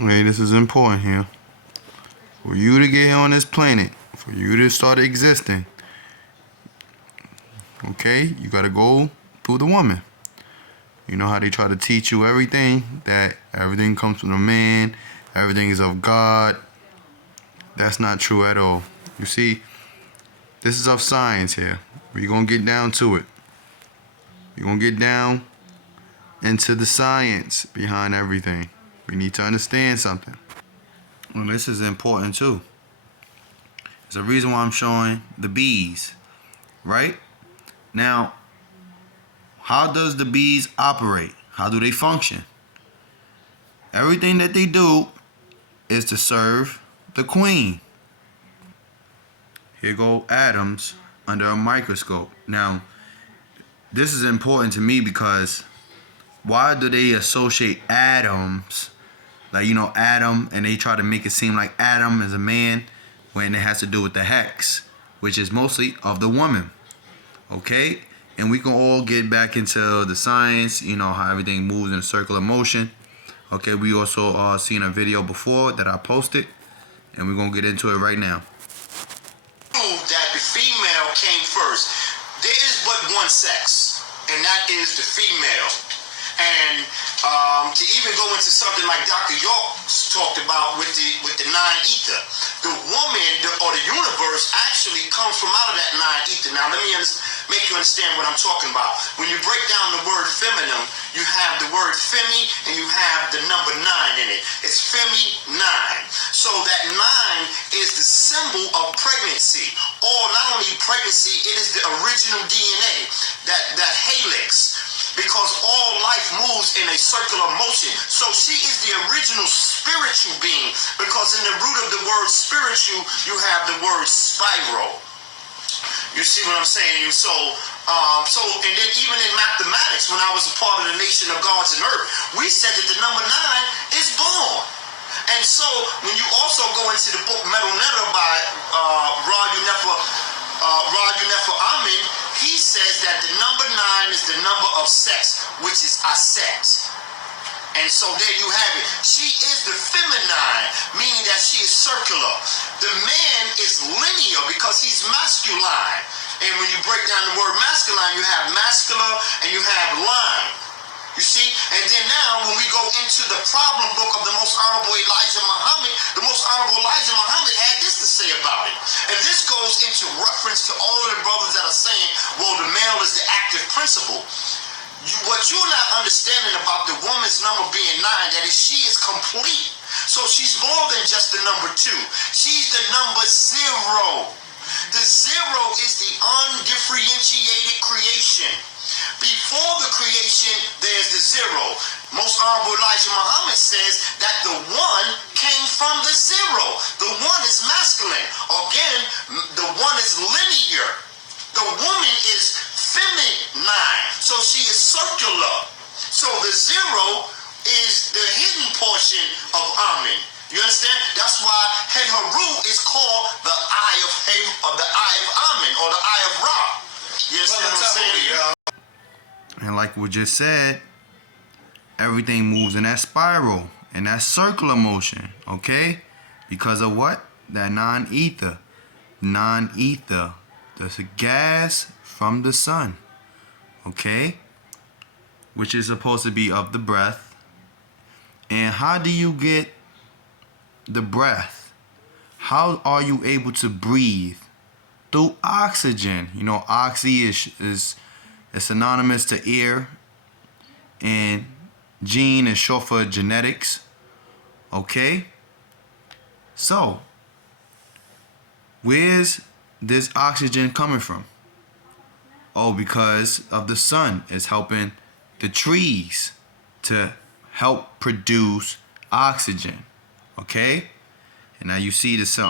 Okay, this is important here. For you to get here on this planet, for you to start existing, okay, you gotta go through the woman. You know how they try to teach you everything, that everything comes from a man, everything is of God. That's not true at all. You see, this is of science here. We're gonna get down to it. You're gonna get down into the science behind everything. We need to understand something. Well, this is important too. There's a reason why I'm showing the bees, right? Now, how does the bees operate? How do they function? Everything that they do is to serve the queen. Here go atoms under a microscope. Now, this is important to me because why do they associate atoms, like, you know, Adam, and they try to make it seem like Adam is a man when it has to do with the hex, which is mostly of the woman, okay? And we can all get back into the science, you know, how everything moves in a circular motion. Okay, we also seen a video before that I posted, and we're going to get into it right now. That the female came first. There is but one sex, and that is the female. And to even go into something like Dr. York talked about with the 9-ether, the woman or the universe actually comes from out of that 9-ether. Now let me make you understand what I'm talking about. When you break down the word feminine, you have the word femi and you have the number 9 in it. It's femi 9. So that 9 is the symbol of pregnancy, or not only pregnancy, it is the original DNA, that helix. Because all life moves in a circular motion. So she is the original spiritual being. Because in the root of the word spiritual, you have the word spiral. You see what I'm saying? So and then even in mathematics, when I was a part of the nation of gods and earth, we said that the number 9 is born. And so when you also go into the book Metal Netter by Rod Unefa Amin, he says that the number 9 is the number of sex, which is Aset. And so there you have it. She is the feminine, meaning that she is circular. The man is linear because he's masculine. And when you break down the word masculine, you have masculine and you have line. You see? And then now when we go into the problem book of the Most Honorable Elijah Muhammad, the Most Honorable Elijah Muhammad had this to say about it. And this goes into reference to all of the brothers that are saying, well, the male is the active principle. What you're not understanding about the woman's number being 9, that is, she is complete. So she's more than just the number 2. She's the number 0. The 0 is the undifferentiated creation. Before the creation, there's the 0. Most Honorable Elijah Muhammad says that the 1 came from the 0. The 1 is masculine. Again, the 1 is linear. The woman is feminine. So she is circular. So the 0 is the hidden portion of Amen. You understand? That's why Het Haru is called the Eye of Amen, or the Eye of Ra. You understand what I'm saying? And like we just said, everything moves in that spiral, in that circular motion, okay? Because of what? That non-ether. Non-ether. That's a gas from the sun, okay? Which is supposed to be of the breath. And how do you get the breath? How are you able to breathe? Through oxygen. You know, oxy is synonymous to air, and gene is short for genetics. Okay? So, where's this oxygen coming from? Oh, because of the sun. It's helping the trees to help produce oxygen. Okay? And now you see this, you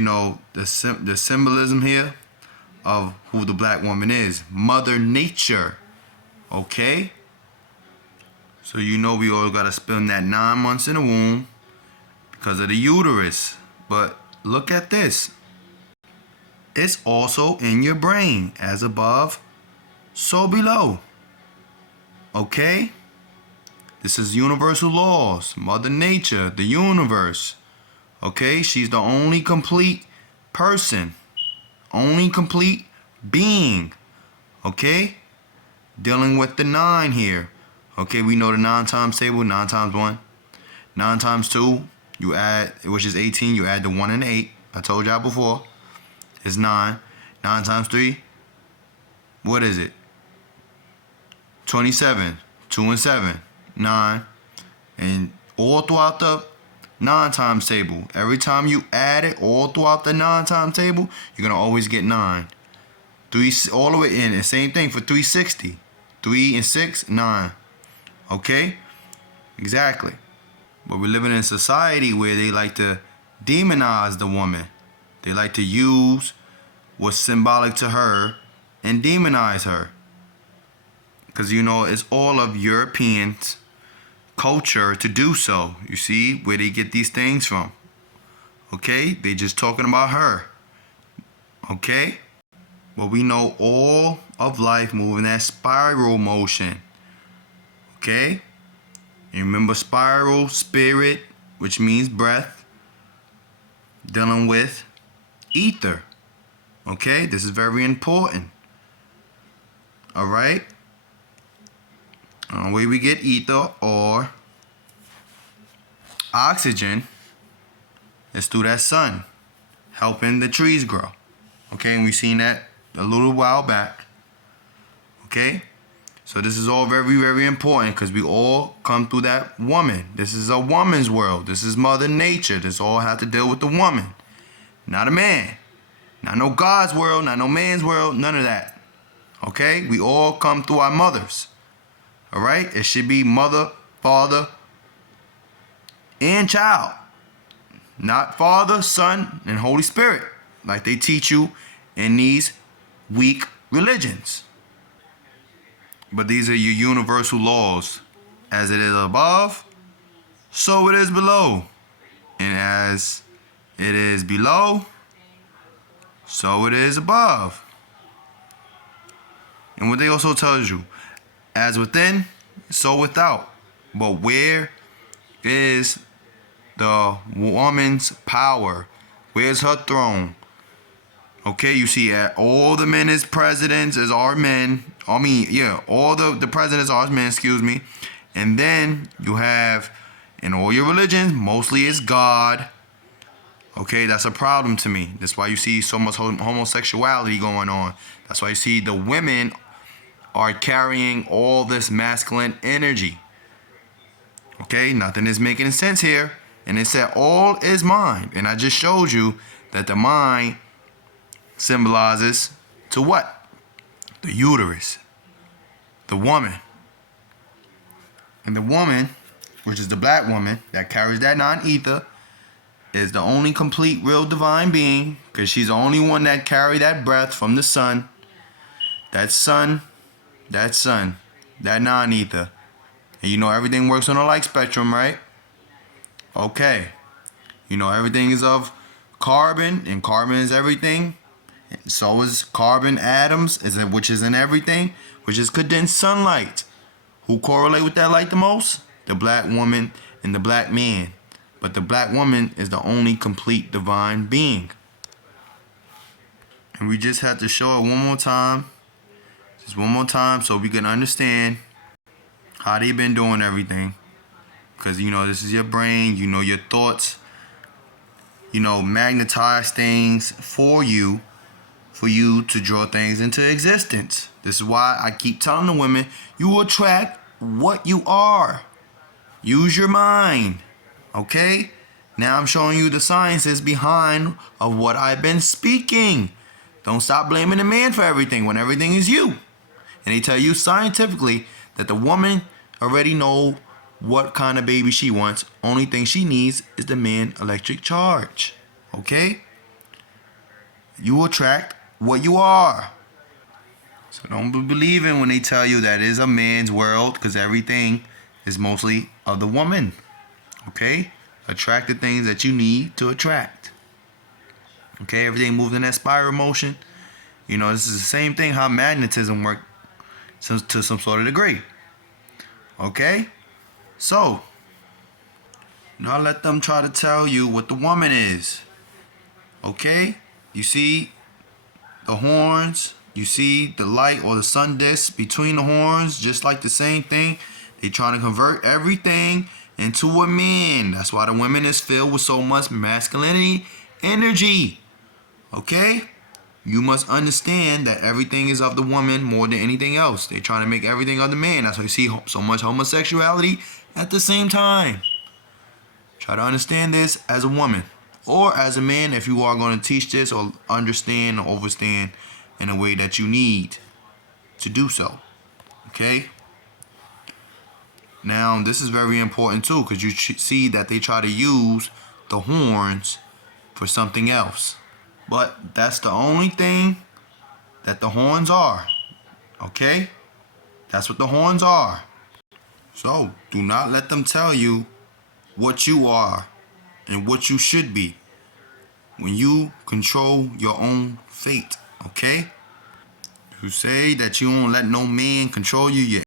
know, the symbolism here of who the black woman is. Mother Nature. Okay? So you know we all gotta spend that 9 months in the womb because of the uterus. But look at this. It's also in your brain. As above, so below. Okay? This is universal laws. Mother Nature, the universe. Okay? She's the only complete person. Only complete being. Okay? Dealing with the 9 here. Okay, we know the 9 times table, 9 times 1. 9 times 2, you add, which is 18, you add the 1 and the 8. I told y'all before. It's 9. 9 times 3, what is it? 27. 2 and 7, 9. And all throughout the 9 times table, every time you add it, all throughout the 9 times table, you're going to always get 9. 3, all the way in. And same thing for 360. 3 and 6, 9. Okay? Exactly. But we're living in a society where they like to demonize the woman. They like to use what's symbolic to her and demonize her. Because, you know, it's all of Europeans' culture to do so. You see where they get these things from. Okay? They just talking about her. Okay? But we know all of life moving that spiral motion. Okay? You remember spiral, spirit, which means breath, dealing with ether. Okay? This is very important. All right? The way we get ether or oxygen is through that sun, helping the trees grow. Okay? And we seen that a little while back. Okay? So this is all very, very important because we all come through that woman. This is a woman's world. This is Mother Nature. This all have to deal with the woman, not a man. Not no God's world, not no man's world, none of that. Okay? We all come through our mothers. All right? It should be mother, father, and child. Not Father, Son, and Holy Spirit like they teach you in these weak religions. But these are your universal laws. As it is above, so it is below. And as it is below, so it is above. And what they also tells you, as within, so without. But where is the woman's power? Where's her throne? Okay, you see, all the men as presidents as our men. All the presidents are men, excuse me. And then you have, in all your religions, mostly it's God. Okay, that's a problem to me. That's why you see so much homosexuality going on. That's why you see the women are carrying all this masculine energy. Okay, nothing is making sense here. And it said all is mind. And I just showed you that the mind symbolizes to what? The uterus. The woman. And the woman, which is the black woman that carries that 9 Ether, is the only complete real divine being, because she's the only one that carry that breath from the sun. That sun, that 9 Ether. And you know everything works on a light spectrum, right? Okay. You know everything is of carbon, and carbon is everything. And so is carbon atoms, which is in everything, which is condensed sunlight. Who correlate with that light the most? The black woman and the black man. But the black woman is the only complete divine being. And we just have to show it one more time. Just one more time so we can understand how they've been doing everything. Because, you know, this is your brain. You know, your thoughts, you know, magnetize things for you to draw things into existence. This is why I keep telling the women, you attract what you are. Use your mind. Okay? Now I'm showing you the sciences behind of what I've been speaking. Don't stop blaming the man for everything when everything is you. And they tell you scientifically that the woman already know what kind of baby she wants. Only thing she needs is the man electric charge. Okay? You attract what you are. So don't be believing when they tell you that it is a man's world, because everything is mostly of the woman. Okay? Attract the things that you need to attract. Okay? Everything moves in that spiral motion. You know, this is the same thing how magnetism works to some sort of degree. Okay? So, now let them try to tell you what the woman is. Okay? You see the horns, you see the light or the sun disk between the horns, just like the same thing. They trying to convert everything into a man. That's why the women is filled with so much masculinity energy. Okay? You must understand that everything is of the woman more than anything else. They're trying to make everything of the man. That's why you see so much homosexuality at the same time. Try to understand this as a woman or as a man if you are going to teach this or understand or overstand in a way that you need to do so. Okay? Now, this is very important too because you see that they try to use the horns for something else. But that's the only thing that the horns are. Okay? That's what the horns are. So, do not let them tell you what you are and what you should be when you control your own fate. Okay? You say that you won't let no man control you, you're